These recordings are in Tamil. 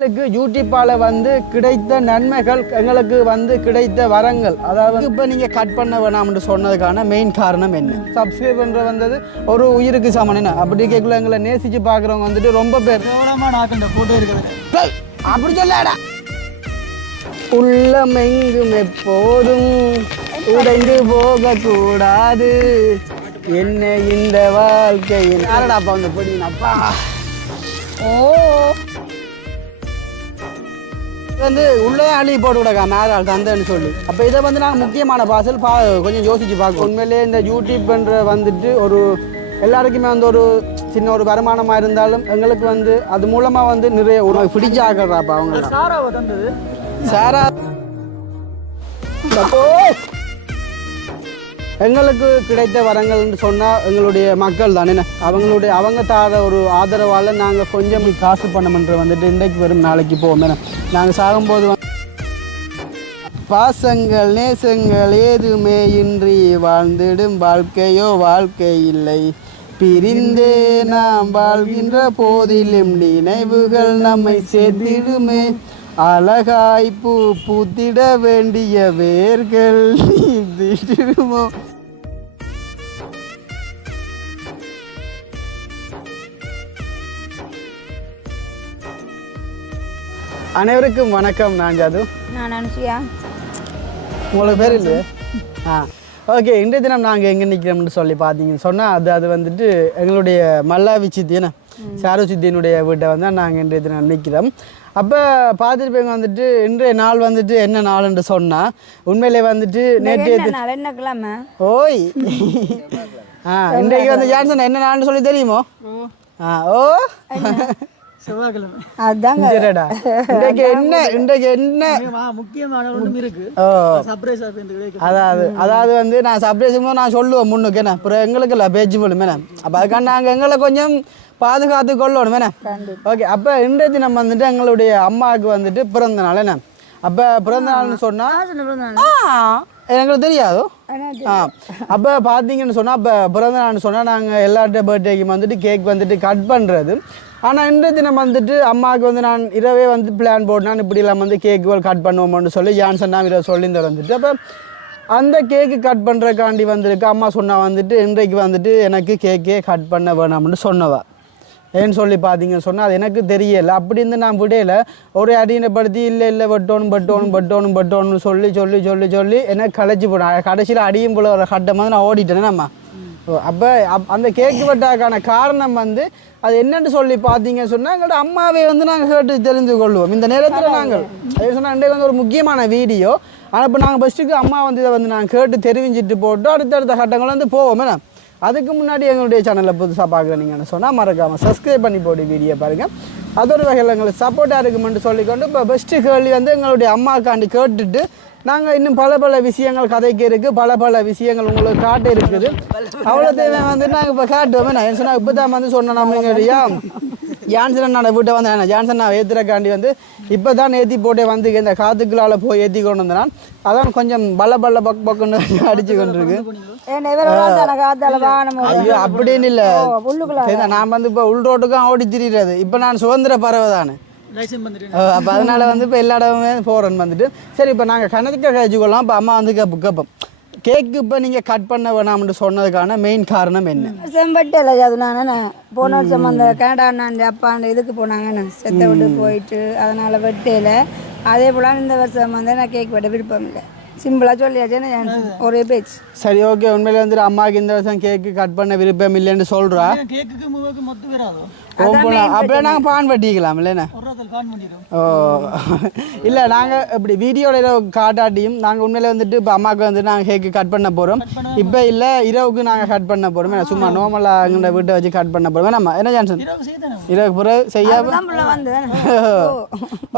எங்களுக்கு யூடியூப்பால வந்து கிடைத்த நன்மைகள் எங்களுக்கு வந்து கிடைத்த வரங்கள். அதாவது இப்போ நீங்கள் கட் பண்ண வேணாம்னு சொன்னதுக்கான மெயின் காரணம் என்ன? சப்ஸ்கிரைப் பண்ணுற வந்தது ஒரு உயிருக்கு என்ன? அப்படி கேட்கல எங்களை நேசிச்சு பார்க்குறவங்க வந்துட்டு ரொம்ப பேர். இந்த இருக்குது அப்படி சொல்லாடா உள்ளம் எங்கும் எப்போதும் உடைந்து போக கூடாது என்ன இந்த வாழ்க்கையின் யாரடாப்பா வந்து படிங்கப்பா ஓ வந்து உள்ளே அள்ளி போட்டு விடக்கா மேலே தந்தேன்னு சொல்லி. அப்போ இதை வந்து நாங்கள் முக்கியமான பாசல் பா கொஞ்சம் யோசிச்சு பார்க்கணும். உண்மையிலேயே இந்த யூடியூப்ன்ற வந்துட்டு ஒரு எல்லாருக்குமே வந்து ஒரு சின்ன ஒரு வருமானமாக இருந்தாலும் எங்களுக்கு வந்து அது மூலமாக வந்து நிறைய ஒரு பிடிச்ச ஆகிறாப்பா அவங்க சாரா எங்களுக்கு கிடைத்த வரங்கள்னு சொன்னால் எங்களுடைய மக்கள் தானே. அவங்களுடைய அவங்க தார ஒரு ஆதரவால் நாங்கள் கொஞ்சம் காசு பண்ணமென்று வந்துட்டு இன்றைக்கு வரும் நாளைக்கு போவோம். நாங்கள் சாகும்போது பாசங்கள் நேசங்கள் ஏதுமே இன்றி வாழ்ந்திடும் வாழ்க்கையோ வாழ்க்கை இல்லை. பிரிந்தே நாம் வாழ்கின்ற போதிலும் நினைவுகள் நம்மை சேர்த்திடுமே. அழகாய் பூ பூத்திட வேண்டிய வேர்கள். நீந்திடுமோ அனைவருக்கும் வணக்கம். நான் ஜாது. நான் அனுஷியா. உங்களுக்கு பேர் இல்லை ஆ. ஓகே இன்றைய தினம் நாங்கள் எங்கே நிற்கிறோம்னு சொல்லி பார்த்தீங்கன்னு சொன்னால் அது அது வந்துட்டு எங்களுடைய மல்லாவி சித்தியன சாரு சித்தியனுடைய வீட்டை வந்து நாங்கள் இன்றைய தினம் நிற்கிறோம் அப்போ பார்த்துருப்பீங்க வந்துட்டு இன்றைய நாள் வந்துட்டு என்ன நாள்னு சொன்னால் உண்மையிலே வந்துட்டு நேற்று என்ன நாள்? என்ன கிழமை? ஓய். ஆ இன்றைக்கு வந்து ஜான்சன் என்ன நாள்னு சொல்லி தெரியுமோ? ஆ ஓ. அதாவது அதாவது வந்து நான் சர்ப்ரைஸ் நான் சொல்லுவேன் முன்னுக்கு என்ன? அப்புறம் எங்களுக்கு இல்லை பேச்சு போடும் என்ன? அப்போ அதுக்காக நாங்கள் எங்களை கொஞ்சம் பாதுகாத்து கொள்ளணும் என்ன? ஓகே அப்போ இன்றைய தினம் வந்துட்டு எங்களுடைய அம்மாவுக்கு வந்துட்டு பிறந்த நாள் என்ன? அப்போ பிறந்த நாள்னு சொன்னால் எங்களுக்கு தெரியாதோ? ஆ அப்போ பார்த்தீங்கன்னு சொன்னால் அப்போ பிறந்த நாள்னு சொன்னால் நாங்கள் எல்லார்ட்ட பர்த்டேக்கும் வந்துட்டு கேக் வந்துட்டு கட் பண்ணுறது ஆனால் இன்றைய தினம் வந்துட்டு அம்மாவுக்கு வந்து நான் இரவே வந்து பிளான் போட்டு இப்படிலாம் வந்து கேக்குகள் கட் பண்ணுவோம்னு சொல்லி ஜான்சன் தான் இதை சொல்லி வந்துட்டு அப்போ அந்த கேக்கு கட் பண்ணுறக்காண்டி வந்திருக்கு அம்மா சொன்னா வந்துட்டு இன்றைக்கு வந்துட்டு எனக்கு கேக்கே கட் பண்ண வேணாம்னு சொன்னவா. ஏன்னு சொல்லி பார்த்தீங்கன்னு சொன்னால் அது எனக்கு தெரியல. அப்படி இருந்து நான் விடையில ஒரு அடியினப்படுத்தி இல்லை இல்லை வெட்டோணும் வெட்டோணும் வெட்டோணும் வெட்டோணும்னு சொல்லி சொல்லி சொல்லி சொல்லி எனக்கு களைச்சி போட்டேன் கடைசியில் அடியும் போல ஒரு கட்டம் வந்து நான் ஓடிட்டேனே நம்ம அப்போ அந்த கேக்கு வெட்டாக்கான காரணம் வந்து அது என்னன்னு சொல்லி பார்த்தீங்கன்னு சொன்னால் எங்களோட அம்மாவை வந்து நாங்கள் கேட்டு தெரிந்து கொள்வோம். இந்த நேரத்தில் நாங்கள் அது சொன்னால் இன்றைக்கு வந்து ஒரு முக்கியமான வீடியோ. ஆனால் இப்போ நாங்கள் ஃபஸ்ட்டுக்கு அம்மா வந்து இதை வந்து நாங்கள் கேட்டு தெரிவிச்சிட்டு போட்டு அடுத்தடுத்த கட்டங்கள் வந்து போவோம் என்ன? அதுக்கு முன்னாடி எங்களுடைய சேனலை புதுசாக பார்க்குறீங்கன்னு சொன்னால் மறக்காமல் சப்ஸ்கிரைப் பண்ணி போட்டு வீடியோ பாருங்கள் அதொரு வகையில் எங்களுக்கு சப்போர்ட்டாக இருக்குமென்று சொல்லிக்கொண்டு இப்போ பெஸ்ட்டு கேள்வி வந்து எங்களுடைய அம்மாக்காண்டி கேட்டுட்டு நாங்கள் இன்னும் பல பல விஷயங்கள் கதைக்கு இருக்குது பல பல விஷயங்கள் உங்களுக்கு காட்ட இருக்குது. அவ்வளோ தேவை வந்து நாங்கள் இப்போ காட்டுவோமே நான் சொன்னால் இப்போ தான் வந்து நம்மளுங்கடியா ஜான்சன் அண்ணாட வீட்டை வந்து நான். ஜான்சன் நான் ஏற்றுறக்காண்டி வந்து இப்போ தான் ஏற்றி போட்டே வந்து இந்த காத்துக்குள்ளால் போய் ஏற்றி கொண்டு வந்தேன். அதான் கொஞ்சம் பல்ல பல்ல பக் பக்குன்னு அடிச்சு கொண்டிருக்கு. ஐயோ அப்படின்னு இல்லை. நான் வந்து இப்போ உள் ரோட்டுக்கும் ஓடி திரிகிறது இப்போ நான் சுதந்திர பறவை தானே அப்போ அதனால வந்து இப்போ எல்லா இடமுமே போகிறேன்னு வந்துட்டு. சரி இப்போ நாங்கள் கணக்கு கழிச்சுக்கொள்ளலாம். இப்போ அம்மா வந்து கேப்பு கேட்போம் கேக்கு இப்போ நீங்கள் கட் பண்ண வேணாம்னு சொன்னதுக்கான மெயின் காரணம் என்ன? செம்பட்டில அது நான் போன வருஷம் அந்த கனடா அண்ணாண்ட அப்பா அந்த இதுக்கு போனாங்க செத்த விட்டு போயிட்டு அதனால வெட்டையில அதே போல இந்த வருஷம் வந்து நான் கேக் வெட்ட விருப்பம் இல்லை. சிம்பிளாக சொல்லியாச்சு என்ன ஒரே பேச்சு. சரி ஓகே உண்மையில வந்து அம்மாவுக்கு இந்த வருஷம் கேக்கு கட் பண்ண விருப்பம் இல்லைன்னு சொல்கிறா கேக்குக்கு மூவுக்கு மொத்தம் வராதோ அப்படியே நாங்கள் பான் இல்லைண்ணே? ஓ இல்லை நாங்கள் இப்படி வீடியோவில் இரவு காட்டாட்டியும் நாங்கள் உண்மையில வந்துட்டு இப்போ அம்மாவுக்கு வந்து நாங்கள் கேக்கு கட் பண்ண போகிறோம் இப்போ இல்லை இரவுக்கு நாங்கள் கட் பண்ண போகிறோம் சும்மா நார்மலாக எங்கள்ட வீட்டை வச்சு கட் பண்ண போகிறோம் நம்ம என்ன ஜான்சன்? இரவுக்கு பிறகு செய்யாம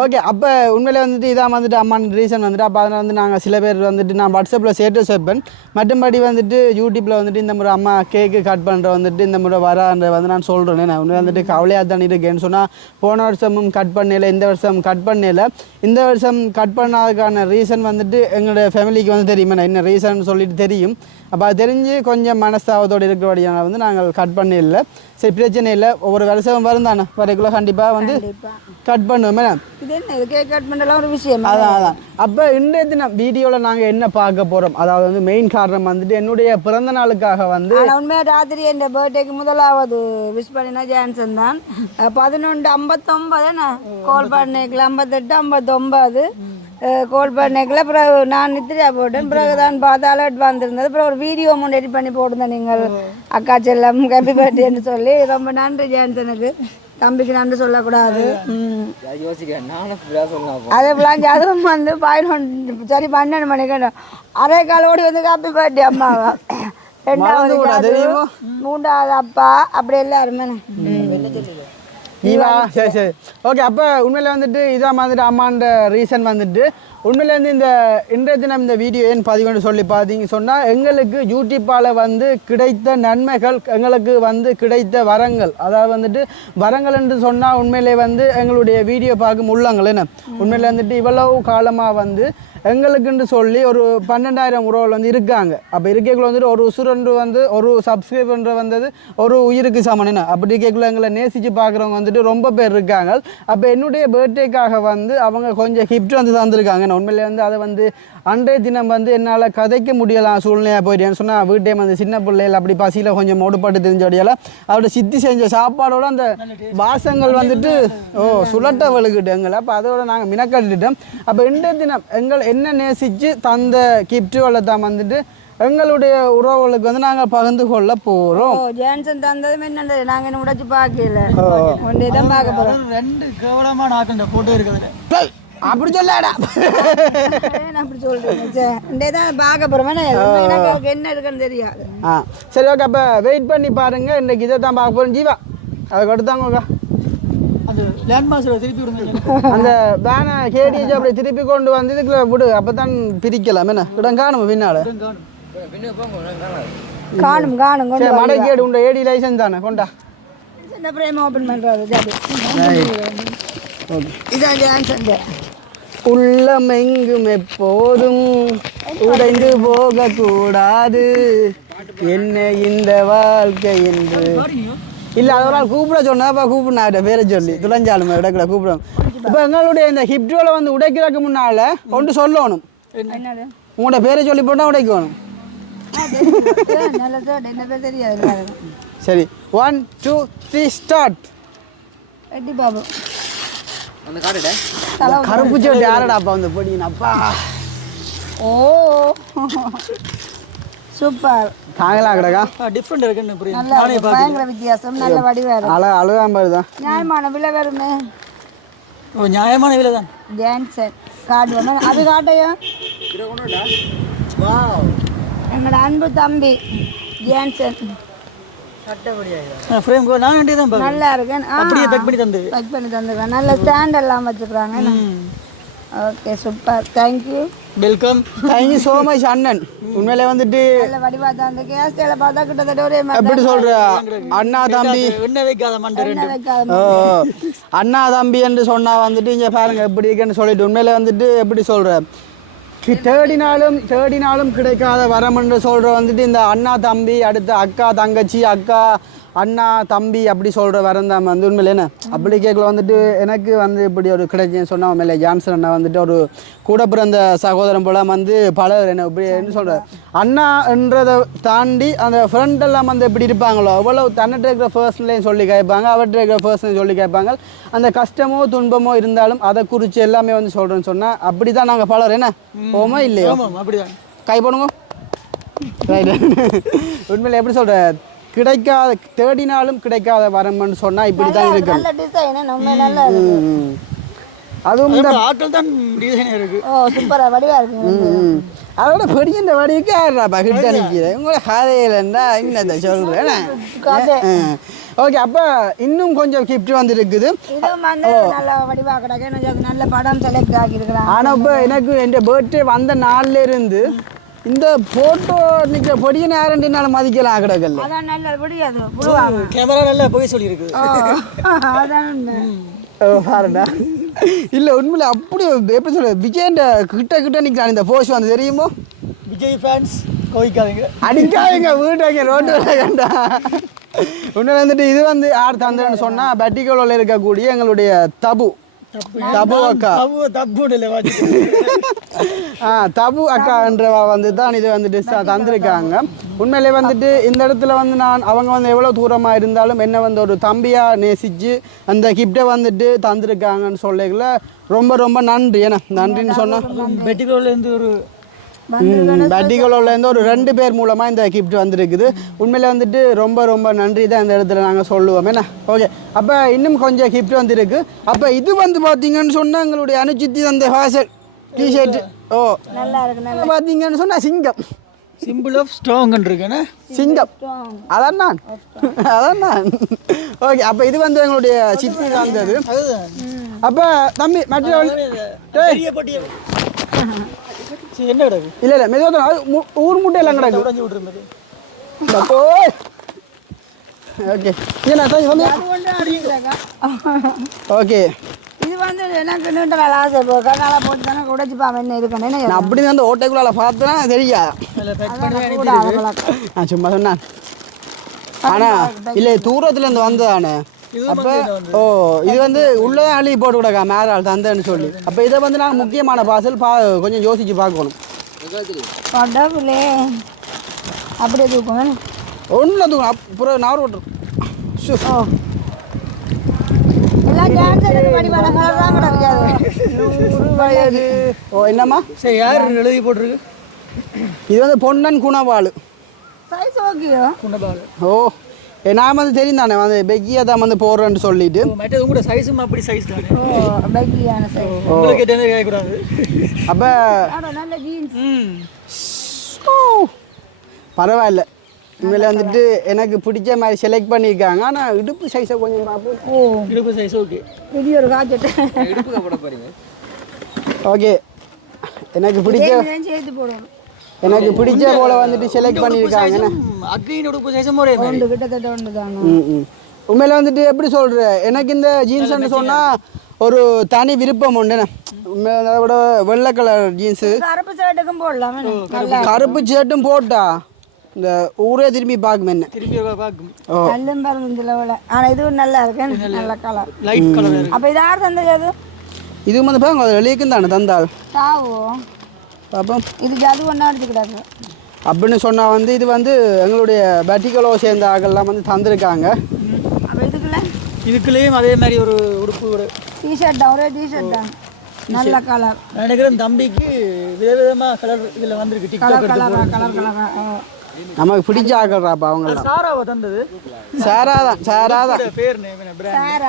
ஓகே அப்போ உண்மையில வந்துட்டு இதான் வந்துட்டு அம்மான் ரீசன் வந்துட்டு அப்போ அதில் வந்து நாங்கள் சில பேர் வந்துட்டு நான் வாட்ஸ்அப்பில் ஸ்டேட்டஸ் வைப்பேன். மற்றபடி வந்துட்டு யூடியூப்பில் வந்துட்டு இந்த முறை அம்மா கேக்கு கட் பண்ணுற வந்துட்டு இந்த முறை வரான்ற வந்து நான் சொல்கிறேன் நான் உண்மையில வந்துட்டு கவலையாக தான் இருக்கேன்னு சொன்னால் போன வருஷமும் கட் பண்ணல இந்த வருஷம் கட் பண்ணல. இந்த வருஷம் கட் பண்ணாததுக்கான ரீசன் வந்துட்டு எங்களோட ஃபேமிலிக்கு வந்து தெரியுமா? என்ன ரீசன் சொல்லிட்டு தெரியும். அப்போ அது தெரிஞ்சு கொஞ்சம் மனஸ்தாபத்தோடு இருக்கிறபடியான வந்து நாங்கள் கட் பண்ணி இல்லை. சரி பிரச்சனை இல்லை. ஒவ்வொரு வருஷம் வரும் தானே? வரைக்குள்ள கண்டிப்பாக வந்து கட் பண்ணுவோம். கட் பண்ணலாம் ஒரு விஷயம்? அதான் அதான். அப்போ இன்றைய தினம் வீடியோவில் நாங்கள் என்ன பார்க்க போகிறோம் அதாவது வந்து மெயின் காரணம் வந்துட்டு என்னுடைய பிறந்த நாளுக்காக வந்து ஆனா உண்மையா ராத்திரி என் பர்த்டேக்கு முதலாவது விஷ் பண்ணினா ஜான்சன் தான். பதினொன்று ஐம்பத்தொம்பது கால் பண்ணிக்கல ஐம்பத்தெட்டு ஐம்பத்தொம்பது. கால் பண்ணிக்கல பிறகு நான் நித்திரியா போட்டேன் பிறகு தான் பார்த்து அலர்ட் வந்திருந்தது பிறகு ஒரு வீடியோ ஒன்று எடிட் பண்ணி போட்டிருந்தேன் நீங்கள் அக்கா செல்லம் ஹாப்பி பர்த்டேன்னு சொல்லி ரொம்ப நன்றி ஜான்சனுக்கு தம்பிக்கு நன்றி சொல்லக்கூடாது. அதே போலாம் அதுவும் வந்து பதினொன்று சரி பன்னெண்டு மணிக்கு அரை கால் ஓடி வந்து ஹாப்பி பர்த்டே அம்மாவா ரெண்டாவது மூன்றாவது அப்பா அப்படி எல்லாருமே ஈவா சரி சரி. ஓகே அப்போ உண்மையில் வந்துட்டு இதான் வந்துட்டு அம்மான்ற ரீசன் வந்துட்டு உண்மையிலேருந்து இந்த இன்றைய தினம் இந்த வீடியோ ஏன் பதிவுன்னு சொல்லி பார்த்தீங்க சொன்னால் எங்களுக்கு யூடியூப்பால் வந்து கிடைத்த நன்மைகள் எங்களுக்கு வந்து கிடைத்த வரங்கள். அதாவது வந்துட்டு வரங்கள் என்று சொன்னால் உண்மையிலே வந்து எங்களுடைய வீடியோ பார்க்கும் உள்ளங்கள் என்ன? உண்மையில் வந்துட்டு இவ்வளவு காலமாக வந்து எங்களுக்குன்னு சொல்லி ஒரு பன்னெண்டாயிரம் உறவுகள் வந்து இருக்காங்க. அப்போ இருக்கைக்குள்ள வந்துட்டு ஒரு உசுரன்று வந்து ஒரு சப்ஸ்கிரைபர் வந்தது ஒரு உயிருக்கு சமன் அப்படி இருக்கைக்குள்ள எங்களை நேசித்து பார்க்குறவங்க வந்துட்டு ரொம்ப பேர் இருக்காங்க. அப்போ என்னுடைய பர்த்டேக்காக வந்து அவங்க கொஞ்சம் கிஃப்ட் வந்து தந்திருக்காங்க நான் உண்மையிலே வந்து அதை வந்து அன்றைய தினம் வந்து என்னால் கதைக்க முடியலாம் சூழ்நிலையாக போயிட்டேன்னு சொன்னால் வீட்டே வந்து சின்ன பிள்ளைகள் அப்படி பசியில் கொஞ்சம் மோடுபட்டு தெரிஞ்சபடியால் அவரோட சித்தி செஞ்ச சாப்பாடோட அந்த வாசங்கள் வந்துட்டு ஓ சுழட்ட வலுக்கிட்டு எங்களை. அப்போ அதோட நாங்கள் மினக்கட்டுட்டோம். அப்போ இன்றைய தினம் எங்கள் என்ன நேசித்து தந்த கிஃப்ட்டுகளை தான் வந்துட்டு எங்களுடைய உறவுகளுக்கு வந்து நாங்கள் பகிர்ந்து கொள்ள ஓ போகிறோம் ஜான்சன் தந்ததும் என்னது? நாங்கள் இன்னும் உடைச்சு பார்க்கல. ஒன்றே தான் பார்க்க போகிறோம் ரெண்டு கேவலமான ஆக்கள் போட்டோ இருக்குதுல அப்படி சொல்லாடா. அப்படி சொல்றீங்க சே, இண்டே தான் பார்க்க எனக்கு என்ன இருக்குன்னு தெரியாது. சரி ஓகே அப்போ வெயிட் பண்ணி பாருங்கள் இன்றைக்கி இதை தான் பார்க்க போகிறோம் ஜீவா அது விடுங்க அந்த வேனை கேடிச்சு அப்படி திருப்பி கொண்டு வந்து இதுக்குள்ள விடு. அப்போ தான் பிரிக்கலாம். என்ன? இடம் காணும் பின்னால? காணும். காணும் கொண்டு சரி மடை கேடு உண்ட ஏடி லைசன்ஸ் தானே? கொண்டா. சின்ன பிரேம் இதான் ஜான்சன் உள்ளம் எங்கும் எப்போதும் உடைந்து போக கூடாது என்ன இந்த வாழ்க்கை என்று இல்ல அது ஒரு ஆள் கூப்பிட சொன்னா அப்ப கூப்பிடுனாட்ட பேரை சொல்லி துளஞ்சாலும் இடத்துல கூப்பிடும் இப்போ எங்களுடைய இந்த ஹிப்டோல வந்து உடைக்கிறதுக்கு முன்னால கொண்டு சொல்லணும் உங்களோட பேரை சொல்லி போட்டா உடைக்கணும் sir one two three start ready Babu கருப்பு சட்டை யாரடா அப்பா வந்து போனீங்க அப்பா ஓ சூப்பர் தாங்கலாம் கிடக்கா? டிஃப்ரெண்ட் இருக்குன்னு புரியுது. நல்ல பயங்கர வித்தியாசம். நல்ல வடிவா இருக்கு. அழ அழுகாம தான் நியாயமான விலை வருமே ஓ நியாயமான விலை தான். ஜான்சன் கார்டு வேணும் அது காட்டையும் எங்களோட அன்பு தம்பி ஜான்சன் ஃப்ரேம் நான் நல்லா இருக்கு ஆ அப்படியே பேக் பண்ணி தந்தது பேக் பண்ணி தந்துருக்காங்க நல்ல ஸ்டாண்ட் எல்லாம் வச்சுக்கிறாங்க. Okay super thank you welcome thank you so much அண்ணன் உண்மையிலே வந்துட்டு எப்படி சொல்ற? அண்ணா தம்பி. அண்ணா தம்பி என்று சொன்னா வந்துட்டு இங்க பாருங்க எப்படி இருக்குன்னு சொல்லிட்டு உண்மையில வந்துட்டு எப்படி சொல்ற? தேடினாலும் தேடினாலும் கிடைக்காத வரம் என்று சொல்ற வந்துட்டு இந்த அண்ணா தம்பி அடுத்து அக்கா தங்கச்சி அக்கா அண்ணா தம்பி அப்படி சொல்ற வரம் தான் வந்து உண்மையில என்ன? அப்படி கேட்கல வந்துட்டு எனக்கு வந்து இப்படி ஒரு கிடைச்சேன்னு சொன்னா உண்மையில ஜான்சன் அண்ணா வந்துட்டு ஒரு கூட பிறந்த சகோதரன் போல வந்து பல என்ன இப்படி என்ன சொல்ற? அண்ணா என்றதை தாண்டி அந்த ஃப்ரெண்ட் எல்லாம் வந்து எப்படி இருப்பாங்களோ அவ்வளவு தன்னிட்ட இருக்கிற பர்சன்லையும் சொல்லி கேட்பாங்க அவர்கிட்ட இருக்கிற பர்சனையும் சொல்லி கேட்பாங்க. அந்த கஷ்டமோ துன்பமோ இருந்தாலும் அதை குறித்து எல்லாமே வந்து சொல்கிறேன்னு சொன்னால் அப்படி தான் நாங்கள் பலர் என்ன போமா இல்லையோ? அப்படிதான். கை போடுங்க. ரைட் உண்மையில் எப்படி சொல்கிற கிடைக்காத தேடினாலும் கிடைக்காத வரம்னு சொன்னால் இப்படி தான் இருக்கு நல்ல டிசைன் நம்ம நல்லா இருக்கு. ம். அதுவும் இந்த ஆட்கள் தான் டிசைன் இருக்கு. ஓ சூப்பரா வடிவா இருக்கு. ம். அதோட பெரிய இந்த வடிவுக்கு யாருடா கிட்ட நிற்கிறேன் உங்களை கதையிலண்டா இன்னத்தை சொல்கிறேன் கதை. ஓகே அப்போ இன்னும் கொஞ்சம் கிஃப்ட் வந்துருக்குது. ஆனால் இப்போ எனக்கு என் பர்த்டே வந்த நாள்ல இருந்து இந்த ஃபோட்டோ நிற்கிற பொடிய நேரம் என்னால் மதிக்கலாம் கிடக்கல அதான் நல்ல முடியாது புழுவாங்க. கேமரா நல்லா போய் சொல்லியிருக்கு. ஓ அதான் பாருடா. இல்லை உண்மையில அப்படி எப்படி சொல்ல விஜயண்ட கிட்ட கிட்ட நிற்கிறான் இந்த போஸ் வந்து தெரியுமோ? விஜய் ஃபேன்ஸ் கோவிக்காதீங்க. அடிக்காதீங்க வீட்டு வைக்க ரோட்டு கண்டா இன்னும் வந்துட்டு இது வந்து யார் தந்தேன்னு சொன்னா பட்டிக்கோலில் இருக்கக்கூடிய எங்களுடைய தபு. தபு. அக்கா. வாட்சி ஆ தபு அக்கான்றவ வந்து தான் இது வந்துட்டு தந்திருக்காங்க. உண்மையிலே வந்துட்டு இந்த இடத்துல வந்து நான் அவங்க வந்து எவ்வளோ தூரமாக இருந்தாலும் என்ன வந்து ஒரு தம்பியாக நேசித்து அந்த கிஃப்டை வந்துட்டு தந்திருக்காங்கன்னு சொல்லல ரொம்ப ரொம்ப நன்றி. ஏன்னா நன்றின்னு சொன்னால் பெட்டிக்கோலேருந்து ஒரு பட்டிகளோலேருந்து ஒரு ரெண்டு பேர் மூலமாக இந்த கிஃப்ட் வந்திருக்குது. உண்மையிலே வந்துட்டு ரொம்ப ரொம்ப நன்றி தான் இந்த இடத்துல நாங்கள் சொல்லுவோம். என்ன ஓகே அப்போ இன்னும் கொஞ்சம் கிஃப்ட் வந்திருக்கு. அப்போ இது வந்து பார்த்தீங்கன்னு சொன்னால் எங்களுடைய அனுச்சித்தி அந்த ஹாசல் டிஷர்ட் ஓ. நல்லா. இருக்கு நல்லா பார்த்தீங்கன்னு சொன்னால் சிங்கம் சிம்பிள் ஆஃப் ஸ்ட்ராங்னு இருக்குண்ணே சிங்கம். அதான் நான். அதான் நான். ஓகே அப்போ இது வந்து எங்களுடைய சித்தி வந்தது. அப்போ தம்பி மற்ற என்ன கிடக்கு? இல்லை இல்லை மெதுவாக ஊர் முட்டை எல்லாம் கிடக்கு. உடஞ்சி விட்டுருந்தது. ஓகே ஓகே வந்து எனக்கு நீண்ட நாள் ஆசை இப்போ கண்ணால போட்டு தானே உடைச்சிப்பாம என்ன இருக்கணும் என்ன நான் அப்படி அந்த ஓட்டைக்குள்ளால பார்த்தேன்னா தெரியா நான் சும்மா சொன்னேன். ஆனா இல்லை தூரத்துல இருந்து வந்ததானே. அப்ப ஓ இது வந்து உள்ளதான் அள்ளி போட்டு விடக்கா மேலாள் தந்தேன்னு சொல்லி. அப்ப இதை வந்து நாங்கள் முக்கியமான பார்சல் பா கொஞ்சம் யோசிச்சு பார்க்கணும். அப்படியே தூக்கம் வேணும். ஒன்றும் தூக்கம். அப்புறம் நான் ஓட்டுறோம். ஷூ. ஓ எல்லாம் டான்ஸ் படிப்பான கலர் தான் கிடக்காது வயது ஓ என்னம்மா? சரி யார் எழுதி போட்டிருக்கு? இது வந்து பொன்னன் குணவாள் ஓ நான் வந்து தெரியும் தானே வந்து பெக்கியா தான் வந்து போடுறேன்னு சொல்லிட்டு. மற்றது உங்களோட சைஸும் அப்படி சைஸ் தானே? ஓ பைக்கியான சைஸ் உங்களுக்கு என்ன கேட்கக்கூடாது. அப்போ நல்ல ஜீன்ஸ் பரவாயில்ல. உண்மையில வந்துட்டு எனக்கு பிடிச்ச மாதிரி செலக்ட் பண்ணியிருக்காங்க. ஆனால் இடுப்பு சைஸை கொஞ்சம் பார்ப்போம். ஓ. இடுப்பு சைஸ் ஓகே இது ஒரு காய்ச்சட்டு ஓகே எனக்கு பிடிச்ச சேர்த்து போடணும். எனக்கு பிடிச்ச போல வந்துட்டு செலக்ட் பண்ணியிருக்காங்க. என்ன? அக்ரியின் உடுப்பு சைஸும் ஒரே மாதிரி. கிட்டத்தட்ட ஒன்று ம் உண்மையில வந்துட்டு எப்படி சொல்ற? எனக்கு இந்த ஜீன்ஸ்னு சொன்னால் ஒரு தனி விருப்பம் உண்டு. என்ன? உண்மையில விட வெள்ளை கலர் ஜீன்ஸு கருப்பு சர்ட்டுக்கும் போடலாம். கருப்பு ஷர்ட்டும் போட்டா இந்த ஊரே திரும்பி பார்க்கும் என்ன? பார்க்கும். ஓ. நல்லும் இந்த லெவலில் ஆனால் இதுவும் நல்லா இருக்கு. நல்ல கலர் லைட் கலர் இருக்கு. அப்போ இது யார் தந்தது அது? இது வந்து பாருங்க அது வெளியேக்கும் தானே தந்தாள். தாவோ? பார்ப்போம் இதுக்கு அது ஒன்றா எடுத்துக்கிட்டாங்க. அப்படின்னு சொன்னால் வந்து இது வந்து எங்களுடைய பட்டிகளோ சேர்ந்த ஆகெல்லாம் வந்து தந்திருக்காங்க. அப்போ இதுக்குள்ள? இதுக்குள்ளேயும் அதே மாதிரி ஒரு உடுப்பு ஒரு டிஷர்ட் தான். ஒரே டிஷர்ட் தான். நல்ல கலர் நான் நினைக்கிறேன் தம்பிக்கு விதவிதமாக கலர் இதில் வந்திருக்கு. TikTok colour. கலர் கலரா நமக்கு பிடிச்ச ஆகல்றாப்பா அவங்கெல்லாம் சாராவை தந்தது. சாராதான் சாராதான் இந்த பேர் நேம் என்ன? பிராண்ட் வேற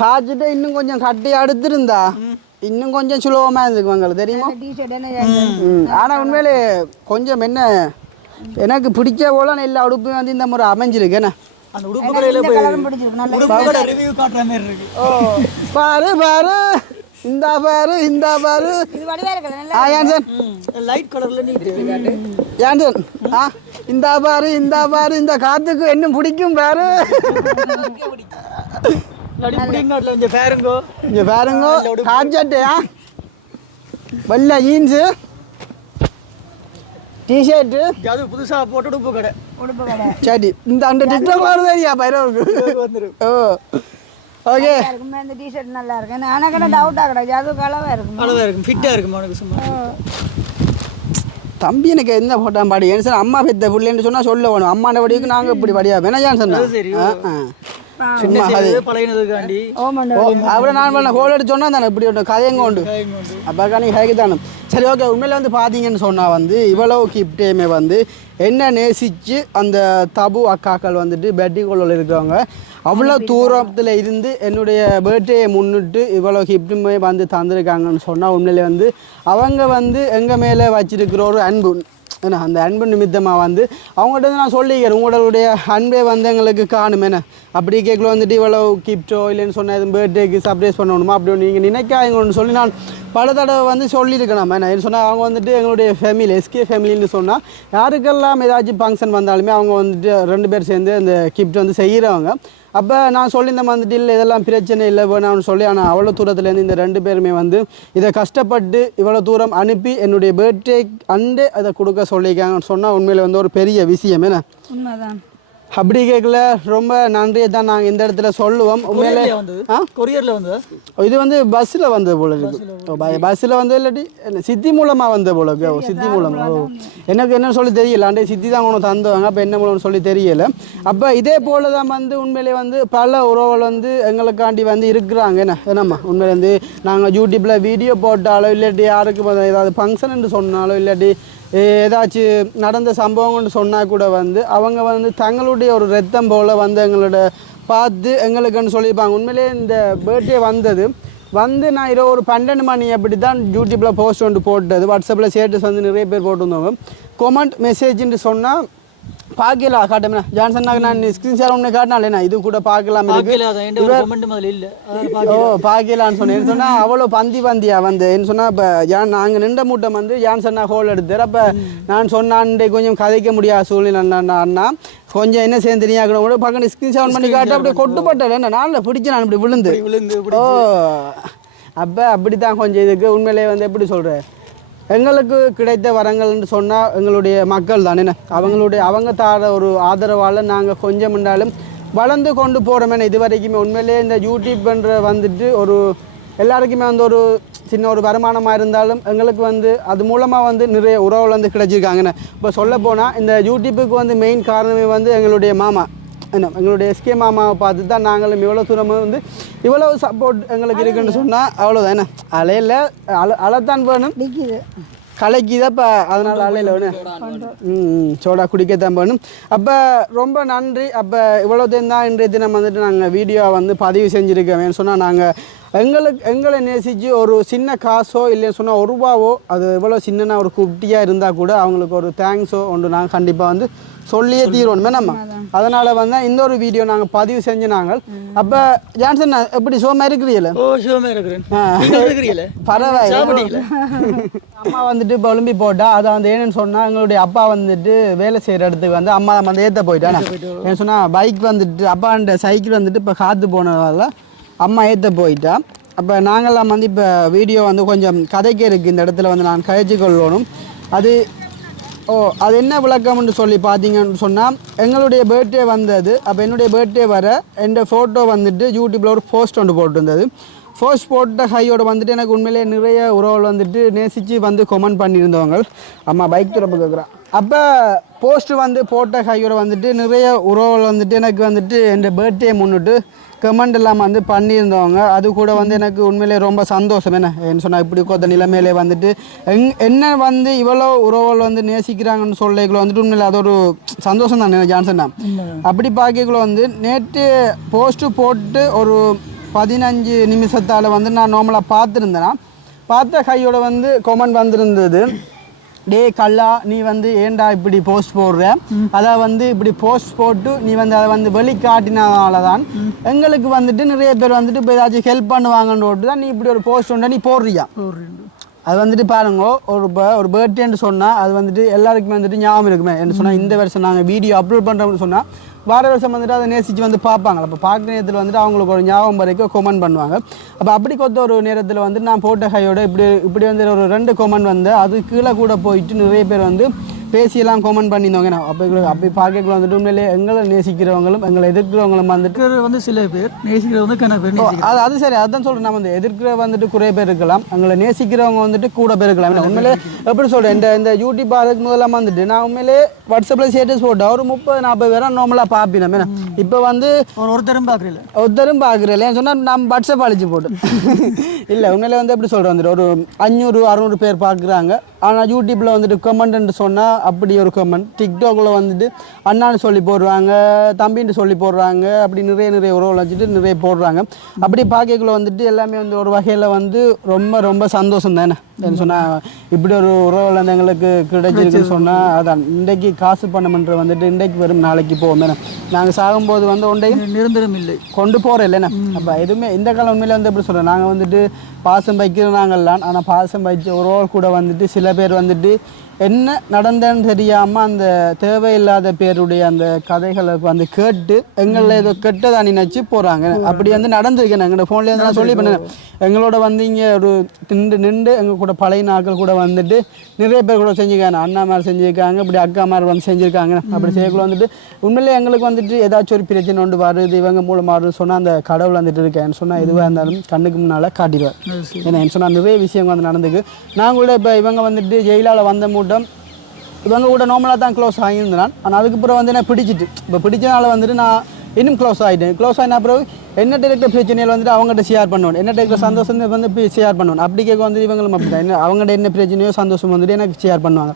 காய்ச்சிட்டு இன்னும் கொஞ்சம் கட்டி அடுத்திருந்தா இன்னும் கொஞ்சம் சுலபமாக இருந்துக்கு உங்களுக்கு தெரியுமா? ஆனால் உண்மையிலே கொஞ்சம் என்ன எனக்கு பிடிச்ச போல எல்லா உடுப்பும் வந்து இந்த முறை அமைஞ்சிருக்கு என்ன? அந்த உடுப்பு கடையில் இந்த போய் கலரும் பிடிச்சிருக்கு நல்ல உடுப்பு கடை ரிவ்யூ காட்டுற மாதிரி இருக்கு. பாரு பாரு. இந்தா பாரு இந்தா பாரு. ஆ லைட் கலர்ல யான்சன் ஆ இந்தா பாரு இந்தா பாரு இந்த காத்துக்கு இன்னும் பிடிக்கும் பாரு. கொஞ்சம் பேருங்கோ. இங்கே பாருங்க காட்சட்டு ஆ. வெள்ளை ஜீன்ஸு டிஷர்ட்டு அது புதுசா போட்டு உடுப்பு கடை. உடுப்பு கடை. சரி இந்த அந்த டிக்டாக் வருது பைரவருக்கு. வந்துடும் ஓ. ஓகே இருக்குமே. இந்த டிஷர்ட் நல்லா இருக்கு ஆனால் கடை டவுட்டாக கிடையாது. அதுவும் கலவாக இருக்கும். அழகா இருக்கும். ஃபிட்டா இருக்கும் உனக்கு சும்மா. தம்பி எனக்கு என்ன போட்டான் பாடி ஏன் சார் அம்மா பெத்த பிள்ளைன்னு சொன்னா சொல்ல வேணும். அம்மாண்ட படிக்கு நாங்க இப்படி படியா? வேணா ஏன் சொன்னா? சரி. சும்மா அது. அவரை நான் பண்ண கோல் எடுத்து சொன்னா தானே? இப்படி ஒன்று கதையங்க உண்டு கைங்க உண்டு. அப்போ நீ ஹேக்கு தானே? சரி ஓகே உண்மையில வந்து பார்த்தீங்கன்னு சொன்னால் வந்து இவ்வளவு கிப்டேமே வந்து என்ன நேசித்து அந்த தபு அக்காக்கள் வந்துட்டு பெட்டிக்குள்ள இருக்கிறவங்க அவ்வளோ தூரத்தில் இருந்து என்னுடைய பர்த்டேயை முன்னிட்டு இவ்வளோ ஹிப்டுமே வந்து தந்திருக்காங்கன்னு சொன்னால் உண்மையிலே வந்து அவங்க வந்து எங்கள் மேலே வச்சிருக்கிற ஒரு அன்பு. என்ன அந்த அன்பு நிமித்தமாக வந்து அவங்கள்ட்ட வந்து நான் சொல்லிக்கிறேன். உங்களுடைய அன்பே வந்து எங்களுக்கு காணும். என்ன அப்படி கேட்கல வந்துட்டு இவ்வளோ கிஃப்ட்டோ இல்லைன்னு சொன்னால் எதுவும் பர்த்டேக்கு சர்ப்ரைஸ் பண்ணணுமா? அப்படி நீங்கள் நினைக்காதீங்கன்னு சொல்லி நான் பல தடவை வந்து சொல்லியிருக்கேன் நம்ம. என்ன சொன்னால் அவங்க வந்துட்டு எங்களுடைய ஃபேமிலி எஸ்கே ஃபேமிலின்னு சொன்னால் யாருக்கெல்லாம் ஏதாச்சும் ஃபங்க்ஷன் வந்தாலுமே அவங்க வந்துட்டு ரெண்டு பேர் சேர்ந்து அந்த கிஃப்ட் வந்து செய்கிறவங்க அப்போ நான் சொல்லியிருந்தேன் வந்துட்டு இல்லை இதெல்லாம் பிரச்சனை இல்லை வேணாம்னு சொல்லி ஆனால் அவ்வளோ தூரத்துலேருந்து இந்த ரெண்டு பேருமே வந்து இதை கஷ்டப்பட்டு இவ்வளோ தூரம் அனுப்பி என்னுடைய பர்த்டே அண்டு அதை கொடுக்க சொல்லியிருக்காங்கன்னு சொன்னால் உண்மையில் வந்து ஒரு பெரிய விஷயம் என்ன? உண்மைதான். அப்படி கேட்கல. ரொம்ப நன்றியை தான் நாங்கள் இந்த இடத்துல சொல்லுவோம். உண்மையிலே கொரியர்ல வந்தது? ஆ? கொரியர்ல வந்ததா? இது வந்து பஸ்ஸில் வந்தது போல இருக்கு பஸ்ஸில் வந்து இல்லாட்டி என்ன, சித்தி மூலமாக வந்த போல இருக்கு. ஓ சித்தி மூலமா. ஓ. எனக்கு என்ன சொல்லி தெரியல. அண்டே சித்தி தான் உனக்கு தந்தவங்க. அப்போ என்ன மூலம்னு சொல்லி தெரியல. அப்போ இதே போல தான் வந்து உண்மையிலே வந்து பல உறவுகள் வந்து எங்களுக்காண்டி வந்து இருக்கிறாங்க. என்ன என்னம்மா? உண்மையிலே வந்து நாங்கள் யூடியூப்பில் வீடியோ போட்டாலோ இல்லாட்டி யாருக்கு வந்து ஏதாவது ஃபங்க்ஷன் சொன்னாலோ இல்லாட்டி ஏதாச்சும் நடந்த சம்பவங்கள்னு சொன்னால் கூட வந்து அவங்க வந்து தங்களுடைய ஒரு ரத்தம் போல் வந்து எங்களோட பார்த்து எங்களுக்குன்னு சொல்லியிருப்பாங்க. உண்மையிலே இந்த பர்த்டே வந்தது. வந்து நான் இரவு ஒரு பன்னெண்டு மணி அப்படி தான் யூடியூப்பில் போஸ்ட் ஒன்று போட்டது. வாட்ஸ்அப்பில் ஸ்டேட்டஸ் வந்து நிறைய பேர் போட்டிருந்தவங்க கொமெண்ட் மெசேஜ்ன்ட்டு சொன்னால் பார்க்கல காட்டுமே ஜான்சன் நான் ஸ்க்ரீன் ஷேர் ஒன்று காட்டினாலே இது கூட பார்க்கலாம் இருக்கு. ஓ பார்க்கலான்னு சொன்னேன். சொன்னா அவ்வளோ பந்தி பந்தியா வந்து. என்ன சொன்னா இப்போ யான் நாங்கள் நின்ற மூட்டம் வந்து யான் சொன்னா ஹோல் எடுத்தார் அப்போ நான் சொன்னான் கொஞ்சம் கதைக்க முடியாத சூழ்நிலை அண்ணா கொஞ்சம் என்ன சேர்ந்துனியாக்கணும் கூட பக்கம் ஸ்க்ரீன் ஷேர் பண்ணி காட்டு அப்படியே கொட்டுப்பட்டல என்ன நாளில் பிடிச்சி நான் இப்படி விழுந்து. விழுந்து ஓ அப்போ அப்படி தான் கொஞ்சம் இதுக்கு உண்மையிலேயே வந்து எப்படி சொல்கிறேன் எங்களுக்கு கிடைத்த வரங்கள்னு சொன்னால் எங்களுடைய மக்கள் தான். என்ன? அவங்களுடைய அவங்க தார ஒரு ஆதரவால் நாங்கள் கொஞ்சம் இருந்தாலும் வளர்ந்து கொண்டு போகிறோமே இது வரைக்குமே உண்மையிலேயே இந்த யூடியூப்ன்ற வந்துட்டு ஒரு எல்லாருக்குமே வந்து ஒரு சின்ன ஒரு வருமானமாக இருந்தாலும் எங்களுக்கு வந்து அது மூலமாக வந்து நிறைய உறவுகள் வந்து கிடைச்சிருக்காங்கண்ணே இப்போ சொல்ல போனால் இந்த யூடியூப்புக்கு வந்து மெயின் காரணமே வந்து எங்களுடைய மாமா. என்ன எங்களுடைய எஸ்கே மாமாவை பார்த்து தான் நாங்களும் இவ்வளோ தூரமாக வந்து இவ்வளோ சப்போர்ட் எங்களுக்கு இருக்குன்னு சொன்னால் அவ்வளோதான் என்ன? அலையில் அல அலைத்தான் வேணும். கலைக்குதான் இப்போ அதனால் அலையில் வேணும். ம் சோடா குடிக்கத்தான் வேணும். அப்போ ரொம்ப நன்றி. அப்போ இவ்வளோ தான் இன்றைய தினம் வந்துட்டு நாங்கள் வீடியோ வந்து பதிவு செஞ்சுருக்கோம். சொன்னால் நாங்கள் எங்களுக்கு எங்களை நேசித்து ஒரு சின்ன காசோ இல்லைன்னு சொன்னால் ஒரு ரூபாவோ அது எவ்வளோ சின்னனா ஒரு குட்டியாக இருந்தால் கூட அவங்களுக்கு ஒரு தேங்க்ஸோ ஒன்று நாங்கள் கண்டிப்பாக வந்து சொல்லியே தீர்வோம் நம்ம. அதனால் வந்து இந்த ஒரு வீடியோ நாங்கள் பதிவு செஞ்சு நாங்கள் அப்போ ஜான்சன் எப்படி சோமா இருக்கிறீங்களா? ஓ சிவமே இருக்கிறேன். நீங்க பரவாயில்ல. அம்மா வந்துட்டு இப்போ ஒலிம்பி போட்டா அதை வந்து ஏன்னு சொன்னா எங்களுடைய அப்பா வந்துட்டு வேலை செய்யற இடத்துக்கு வந்து அம்மா வந்து ஏத்த போயிட்டானே. ஏன்னு சொன்னா பைக் வந்துட்டு அப்பாண்ட சைக்கிள் வந்துட்டு இப்போ காத்து போனதால அம்மா ஏத்த போயிட்டா. அப்போ நாங்கள்லாம் வந்து இப்போ வீடியோ வந்து கொஞ்சம் கதைக்கு இருக்கு. இந்த இடத்துல வந்து நான் கதைச்சு கொள்ளணும். அது ஓ அது என்ன விளக்கம்னு சொல்லி பார்த்தீங்கன்னு சொன்னால் எங்களுடைய பர்த்டே வந்தது. அப்போ என்னுடைய பர்த்டே வர என் ஃபோட்டோ வந்துட்டு யூடியூப்பில் ஒரு போஸ்ட் ஒன்று போட்டிருந்தது. போஸ்ட் போட்ட ஹையோட வந்துட்டு எனக்கு உண்மையிலேயே நிறைய உறவுகள் வந்துட்டு நேசித்து வந்து கொமெண்ட் பண்ணியிருந்தவங்க. அம்மா பைக் திறப்பு கேட்குறான் அப்போ போஸ்ட் வந்து போட்ட ஹையோட வந்துட்டு நிறைய உறவுகள் வந்துட்டு எனக்கு வந்துட்டு என் பர்த்டே முன்னிட்டு கமெண்ட் எல்லாம் வந்து பண்ணியிருந்தவங்க அது கூட வந்து எனக்கு உண்மையிலேயே ரொம்ப சந்தோஷம். என்ன என்ன சொன்னால் இப்படி கொத்த நிலைமையிலே வந்துட்டு எங் என்ன வந்து இவ்வளோ உறவுகள் வந்து நேசிக்கிறாங்கன்னு சொல்லிக்குள்ள வந்துட்டு உண்மையில அது ஒரு சந்தோஷம் தானே ஜான்சன் தான் அப்படி பார்க்கக்குள்ள வந்து நேற்று போஸ்ட்டு போட்டு ஒரு பதினஞ்சு நிமிஷத்தால் வந்து நான் நார்மலாக பார்த்துருந்தேன்னா பார்த்த கையோட வந்து கொமெண்ட் வந்திருந்தது. டே கல்லா நீ வந்து ஏன்டா இப்படி போஸ்ட் போடுற? அதை வந்து இப்படி போஸ்ட் போட்டு நீ வந்து அதை வந்து வெளிக்காட்டினால தான் எங்களுக்கு வந்துட்டு நிறைய பேர் வந்துட்டு இப்போ ஏதாச்சும் ஹெல்ப் பண்ணுவாங்கன்னு தான் நீ இப்படி ஒரு போஸ்ட் ஒன்றா நீ போடுறியா? அது வந்துட்டு பாருங்க ஒரு ஒரு பர்த்டேன்னு சொன்னால் அது வந்துட்டு எல்லாருக்குமே வந்துட்டு ஞாபகம் இருக்குமே. என்ன சொன்னால் இந்த வருஷம் நாங்கள் வீடியோ அப்லோட் பண்ணுறோம்னு சொன்னால் வாரவரசம் வந்துட்டு அதை நேசித்து வந்து பார்ப்பாங்க. அப்போ பார்க்குற நேரத்தில் வந்துட்டு அவங்களுக்கு ஒரு ஞாபகம் வரைக்கும் கொமெண்ட் பண்ணுவாங்க. அப்போ அப்படி கொத்த ஒரு நேரத்தில் வந்து நான் போட்ட ஹையோட இப்படி இப்படி வந்து ஒரு ரெண்டு கொமெண்ட் வந்து அது கீழே கூட போயிட்டு நிறைய பேர் வந்து பேசியெல்லாம் கொமெண்ட் பண்ணியிருந்தவங்க. நான் அப்போ அப்படி பார்க்கக்குள்ள வந்துட்டு உண்மையிலேயே எங்களை நேசிக்கிறவங்களும் எங்களை எதிர்க்கிறவங்களும் வந்துட்டு வந்து சில பேர் நேசிக்கிறது வந்து கணக்கு பேர் நேசிக்கிறது அது அது சரி அதான் சொல்றேன். நம்ம வந்து எதிர்க்கிற வந்துட்டு குறைய பேர் இருக்கலாம். எங்களை நேசிக்கிறவங்க வந்துட்டு கூட பேர் இருக்கலாம். உண்மையிலே எப்படி சொல்றேன்? இந்த இந்த யூடியூப் அதுக்கு முதல்ல வந்துட்டு நான் உண்மையிலே வாட்ஸ்அப்பில் ஸ்டேட்டஸ் போட்டேன். ஒரு முப்பது நாற்பது பேரா நார்மலாக பார்ப்பினேன் என்ன? இப்போ வந்து ஒரு ஒருத்தரும் பார்க்குறீங்கள ஒருத்தரும் ஏன் சொன்னால் நம்ம வாட்ஸ்அப் அழிச்சு போட்டு இல்லை உண்மையிலே வந்து எப்படி சொல்கிறேன் வந்துட்டு ஒரு அஞ்சூறு அறுநூறு பேர் பார்க்குறாங்க ஆனால் யூடியூப்பில் வந்துட்டு கமெண்ட்னு சொன்னால் அப்படி ஒரு கமெண்ட் டிக்டாக்ல வந்துட்டு அண்ணான்னு சொல்லி போடுறாங்க தம்பின்னு சொல்லி போடுறாங்க அப்படி நிறைய நிறைய உறவுகள் வச்சுட்டு நிறைய போடுறாங்க. அப்படி பார்க்கக்குள்ள வந்துட்டு எல்லாமே வந்து ஒரு வகையில் வந்து ரொம்ப ரொம்ப சந்தோஷம் தானே? சொன்னால் இப்படி ஒரு வந்து எங்களுக்கு கிடைச்சிருக்குன்னு சொன்னால் அதான். இன்றைக்கு காசு பணம்ன்ற வந்துட்டு இன்றைக்கு வரும் நாளைக்கு போவோம் நாங்கள் சாகும்போது வந்து ஒன்றையும் நிரந்தரம் இல்லை. கொண்டு போகிறோம் இல்லைண்ணா அப்போ எதுவுமே இந்த காலம் உண்மையில வந்து எப்படி சொல்கிறோம் நாங்கள் வந்துட்டு பாசம் வைக்கிறோம் நாங்கள்லாம் ஆனால் பாசம் வைச்ச உறவுகள் கூட வந்துட்டு சில பேர் வந்துட்டு என்ன நடந்தேன்னு தெரியாமல் அந்த தேவையில்லாத பேருடைய அந்த கதைகளை வந்து கேட்டு எங்களை ஏதோ கெட்டதா நினைச்சு போகிறாங்க அப்படி வந்து நடந்திருக்கேன் எங்களோட ஃபோன்லேயே நான் சொல்லி பண்ணேன். எங்களோட வந்து இங்கே ஒரு நின்று நின்று எங்கள் கூட பழைய நாட்கள் கூட வந்துட்டு நிறைய பேர் கூட செஞ்சுருக்காங்க. அண்ணா மாதிரி செஞ்சுருக்காங்க இப்படி அக்கா மாதிரி வந்து செஞ்சுருக்காங்க. அப்படி செய்யக்குள்ள வந்துட்டு உண்மையிலே எங்களுக்கு வந்துட்டு ஏதாச்சும் ஒரு பிரச்சனை ஒன்று வருது இவங்க மூலமாக வருது சொன்னால் அந்த கடவுள் வந்துட்டு இருக்கேன்னு சொன்னால் எதுவாக இருந்தாலும் கண்ணுக்கு முன்னால் காட்டிடுவார். ஏன்னா சொன்னால் நிறைய விஷயம் வந்து நடந்துக்கு நான் கூட இப்போ இவங்க வந்துட்டு ஜெயிலால் வந்த மூட்டம். இவங்க கூட நார்மலாக தான் க்ளோஸ் ஆகியிருந்தான் ஆனால் அதுக்கப்புறம் வந்து என்ன பிடிச்சிட்டு. இப்போ பிடிச்சனால வந்துட்டு நான் இன்னும் க்ளோஸ் ஆகிட்டேன் க்ளோஸ் ஆகின பிறகு என்ன இருக்கிற பிரச்சனைகள் வந்துட்டு அவங்ககிட்ட ஷேர் பண்ணுவேன் என்ன இருக்கிற சந்தோஷம் வந்து ஷேர் பண்ணுவேன் அப்படி கேட்க வந்து இவங்களும் அப்படி தான் என்ன அவங்கள்ட்ட என்ன பிரச்சனையோ சந்தோஷம் வந்துட்டு எனக்கு ஷேர் பண்ணுவாங்க.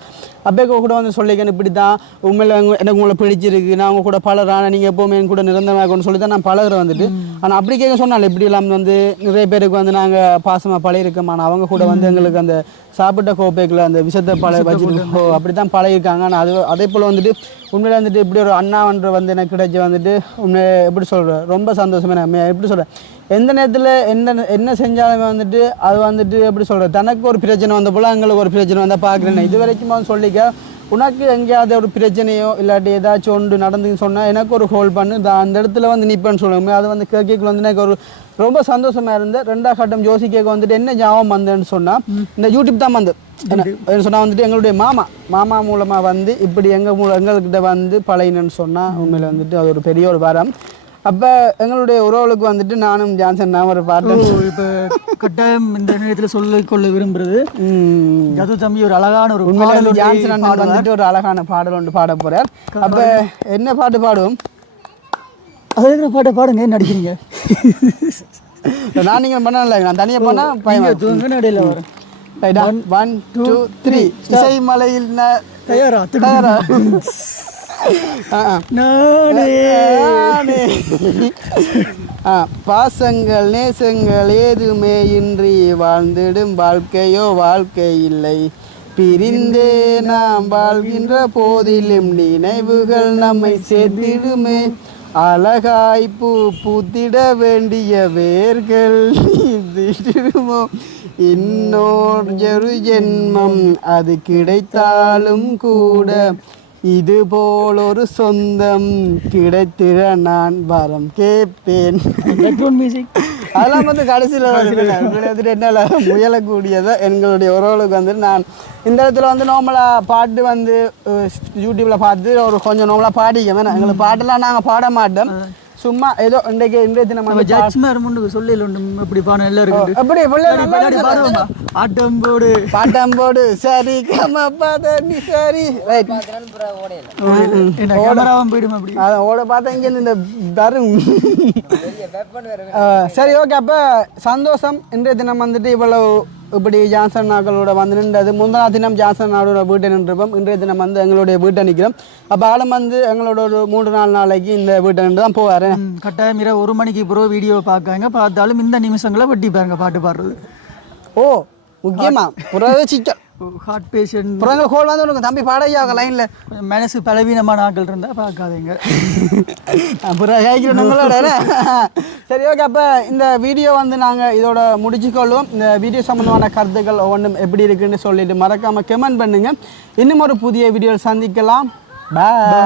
அப்பே கூட வந்து சொல்லிக்கணும் இப்படி தான் உண்மையில் எனக்கு உங்களை பிடிச்சிருக்கு. நான் உங்க கூட பழகிறேன். நீங்கள் எப்போவுமே என் கூட நிரந்தரமாகணும்னு சொல்லி தான் நான் பழகுறேன் வந்துட்டு. ஆனால் அப்படி கேட்க சொன்னால இப்படி இல்லாமல் வந்து நிறைய பேருக்கு வந்து நாங்கள் பாசமாக பழகிருக்கோம் ஆனால் அவங்க கூட வந்து எங்களுக்கு அந்த சாப்பிட்ட கோப்பைக்குள்ள அந்த விஷத்தை பழைய வச்சுட்டு அப்படி தான் பழகிருக்காங்க ஆனால் அது அதே போல் வந்துட்டு உண்மையில வந்துட்டு இப்படி ஒரு அண்ணாவன்ற வந்து எனக்கு கிடைச்சி வந்துட்டு உண்மை எப்படி சொல்கிறேன் ரொம்ப சந்தோஷமே நான் எப்படி சொல்கிறேன் எந்த நேரத்தில் என்ன என்ன செஞ்சாலுமே வந்துட்டு அது வந்துட்டு எப்படி சொல்கிறது தனக்கு ஒரு பிரச்சனை வந்த போல் எங்களுக்கு ஒரு பிரச்சனை வந்தால் பார்க்குறேன். இது வரைக்கும் வந்து சொல்லிக்க உனக்கு எங்கேயாவது ஒரு பிரச்சனையோ இல்லாட்டி ஏதாச்சும் ஒன்று நடந்துன்னு சொன்னால் எனக்கு ஒரு ஹோல்ட் பண்ணு. அந்த இடத்துல வந்து நிற்பேன்னு சொல்லுவோமே அது வந்து கேட்கல வந்து எனக்கு ஒரு ரொம்ப சந்தோஷமா இருந்தேன் ரெண்டாம் கட்டம் ஜோசி கேட்க வந்துட்டு என்ன ஞாபகம் வந்தேன்னு சொன்னால் இந்த யூடியூப் தான் வந்து என்ன சொன்னால் வந்துட்டு எங்களுடைய மாமா மாமா மூலமாக வந்து இப்படி எங்கள் மூலம் எங்கள்கிட்ட வந்து பழையணுன்னு சொன்னால் உண்மையில் வந்துட்டு அது ஒரு பெரிய ஒரு வரம். அப்போ எங்களுடைய உறவுகளுக்கு வந்துட்டு நானும் ஜான்சன் நான் ஒரு பாட்டு இப்போ கட்டாயம் இந்த நேரத்தில் சொல்லிக் கொள்ள விரும்புறது. ஜது தம்பி ஒரு அழகான ஒரு உண்மையில ஜான்சன் அண்ணன் வந்துட்டு ஒரு அழகான பாடல் ஒன்று பாட போறார். அப்ப என்ன பாட்டு பாடுவோம்? அது இருக்கிற பாட்டை பாடுங்க? என்ன நடிக்கிறீங்க? நான் நீங்க பண்ணல நான் தனியா பண்ணா நீங்க பையன் தூங்க நடையில் வரும் ஒன் டூ த்ரீ இசை மலையில் தயாரா? தயாரா? பாசங்கள் நேசங்கள் ஏதுமே இன்றி வாழ்ந்திடும் வாழ்க்கையோ வாழ்க்கை இல்லை பிரிந்தே நாம் வாழ்கின்ற போதிலும் நினைவுகள் நம்மை சேர்த்திடுமே. அழகாய் பூ பூத்திட வேண்டிய வேர்கள் நீந்திடுமோ. இன்னொரு ஜென்மம் அது கிடைத்தாலும் கூட. இது போல் ஒரு சொந்தம் கிடைத்திட நான் வரம் கேட்பேன் அதெல்லாம் வந்து கடைசியில் வந்துட்டு என்னால் முயலக்கூடியதை எங்களுடைய உறவுகளுக்கு வந்துட்டு நான் இந்த இடத்துல வந்து நார்மலாக பாட்டு வந்து யூடியூப்பில் பார்த்து ஒரு கொஞ்சம் நார்மலாக பாடிக்க வேணாம் எங்களுக்கு பாட்டெல்லாம் நாங்கள் பாட மாட்டோம் சும்மா ஏதோ இன்றைக்கு இன்றைய தினம் நம்ம வந்து ஜட்ஜ் மேர் முண்டு சொல்லல உண்டு இப்படி பாடம் எல்லாம் நல்லா பின்னாடி பாடுவோமா? ஆட்டம் போடு. பாட்டம் போடு. சரி கம பத நீ சரி. ரைட் கேமராவும் போயிடும் அப்படி அதை ஓட பார்த்தா இங்கே இந்த தரும். சரி ஓகே அப்போ சந்தோஷம். இன்றைய தினம் வந்துட்டு இவ்வளவு இப்படி ஜான்சன் நாக்களோட வந்து நின்றது முந்தனா தினம் ஜான்சன் நாடோட வீட்டை நின்றுப்போம் இன்றைய தினம் வந்து எங்களுடைய வீட்டை நிற்கிறோம். அப்போ ஆளும் வந்து எங்களோட ஒரு மூன்று நாலு நாளைக்கு இந்த வீட்டை நின்று தான் போவார் கட்டாயம் இரவு ஒரு மணிக்கு பிறகு வீடியோ பார்க்காங்க. பார்த்தாலும் இந்த நிமிஷங்களை வெட்டி பாருங்க பாட்டு பாடுறது. ஓ முக்கியமா புறவே சிக்கல் ஹார்ட் பேஷண்ட் புறங்க ஹோல் வந்து உனக்கு தம்பி பாடையா? லைனில் மனசு பலவீனமான ஆட்கள் இருந்தால் பார்க்காதீங்க. அப்புறம் கேட்கிறவங்களோட சரி ஓகே அப்போ இந்த வீடியோ வந்து நாங்கள் இதோட முடிச்சுக்கொள்வோம் இந்த வீடியோ சம்மந்தமான கருத்துக்கள் ஒவ்வொன்றும் எப்படி இருக்குன்னு சொல்லிட்டு மறக்காமல் கமெண்ட் பண்ணுங்கள் இன்னும் ஒரு புதிய வீடியோ சந்திக்கலாம். பாய்